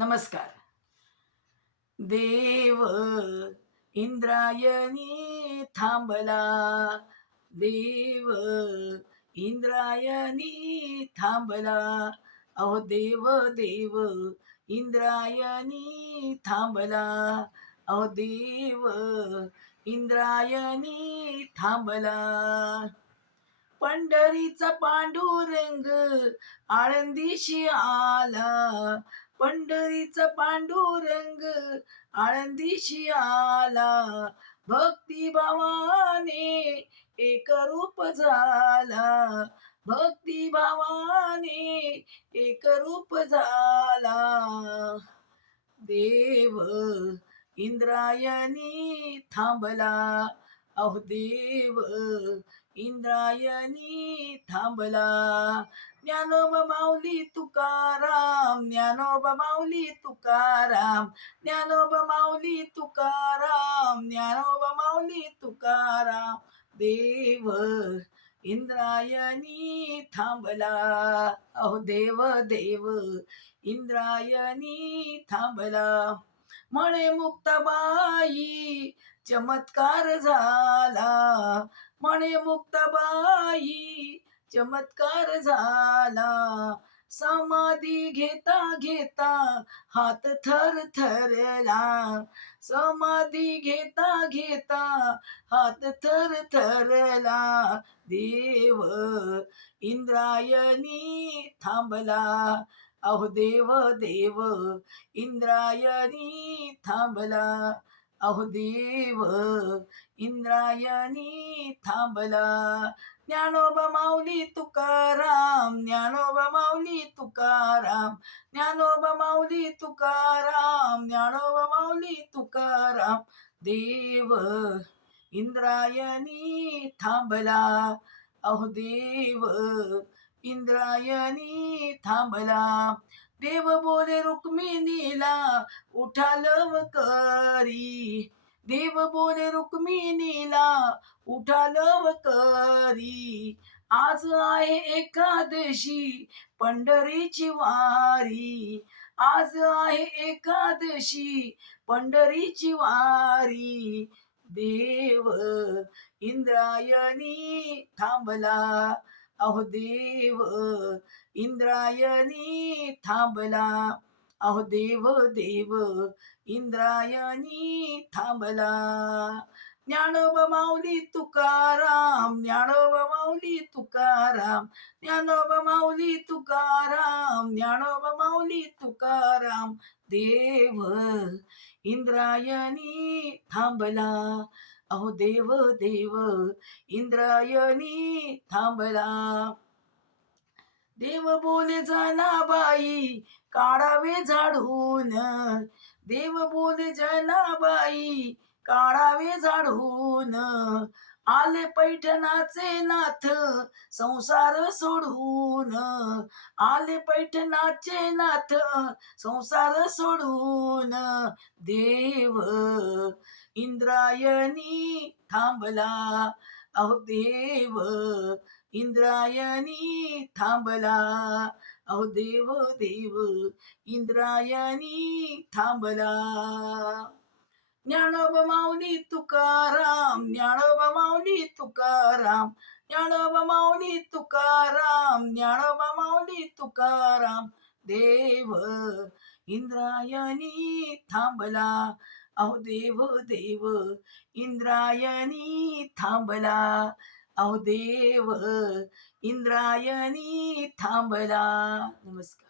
नमस्कार. देव इंद्रायणी थांबला. देव इंद्रायणी थांबला. अहो देव देव इंद्रायणी थांबला. अहो देव इंद्रायणी थांबला. पंढरीचा पांडुरंग आळंदीशी आला. पंढरीचा पांडुरंग आनंदीशी आला. भक्तिभावाने एक रूप झाला. भक्तिभावाने एक रूप झाला. देव इंद्रायणी थांबला. अहो देव इंद्रायणी थांबला. ज्ञानोबा माऊली तुकाराम ज्ञानोबा माऊली तुकाराम ज्ञानोबा माऊली तुकाराम ज्ञानोबा माऊली तुकाराम. देव इंद्रायणी थांबला. अहो देव देव इंद्रायणी थांबला. म्हणे मुक्ताबाई चमत्कार झाला. म्हणे मुक्ताबाई चमत्कार झाला. समाधी घेता घेता हात थर थरला. समाधी घेता घेता हात थर थरला. देव इंद्रायणी थांबला. अहो देव देव इंद्रायणी थांबला. अहो देव इंद्रायणी थांबला. ज्ञानोबा माऊली तुकाराम ज्ञानोबा माऊली तुकाराम ज्ञानोबा माऊली तुकाराम ज्ञानोबा माऊली तुकाराम. देव इंद्रायणी थांबला. अहो देव इंद्रायणी थांबला. देव बोले रुक्मिणीला उठालव करी. देव बोले रुक्मिणीला उठालव करी. आज आहे एकादशी पंढरीची वारी. आज आहे एकादशी पंढरीची वारी. देव इंद्रायणी थांबला. अहो देव इंद्रायणी थांबला. अहो देव देव इंद्रायणी थांबला. ज्ञानोबा माऊली तुकाराम ज्ञानोबा माऊली तुकाराम ज्ञानोबा माऊली तुकाराम ज्ञानोबा माऊली तुकाराम. देव इंद्रायणी थांबला. अहो देव देव इंद्रायणी थांबला. देव बोले जनाबाई काढावे झाडून. देव बोले जनाबाई काढावे झाडून. आले पैठणाचे नाथ संसार सोडून. आले पैठणाचे नाथ संसार सोडून. देव इंद्रायणी थांबला. अहो देव इंद्रायणी थांबला. अहो देव देव इंद्रायणी थांबला. ज्ञानोब माऊली तुकाराम ज्ञानोबा तुकाराम ज्ञानोबा माऊली तुकाराम ज्ञानोबा माऊली तुकाराम. देव इंद्रायणी थांबला अहो देव देव इंद्रायणी थांबला अहो देव इंद्रायणी थांबला. नमस्कार.